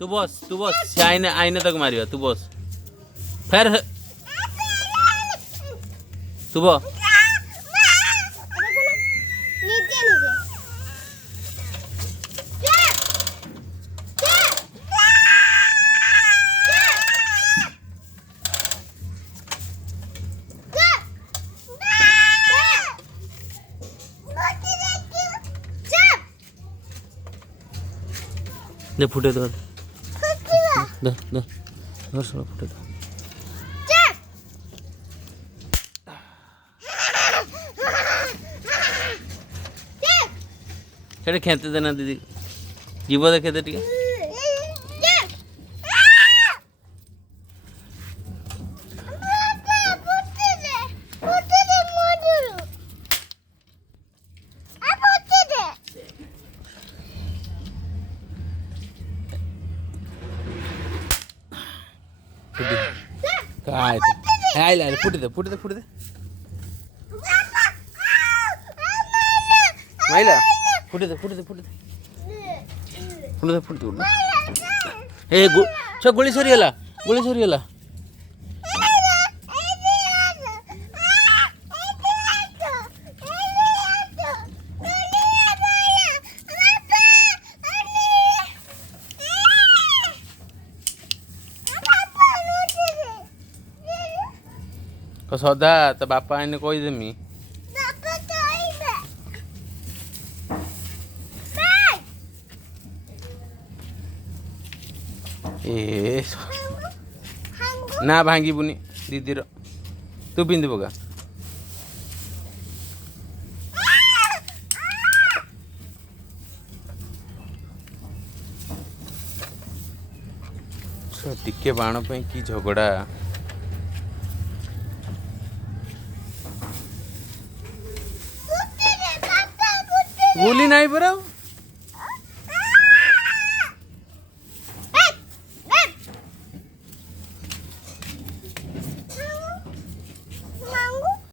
तू बस से आईने आईने तक मारिया तू बस फिर तू बस दे फुटे दो दे दे और सो फुटे दो चले खेते देना दीदी जीवो दे खेते ठीक है काय ला फुटे दे माइला फुटे दे ए गोली सरीला सदा तो बापा आने कोई देमी ए ना भांगी बुनी दीदी रो तू पिंदी बगा टिके बाण पे की झगड़ा गोली नहीं पड़ा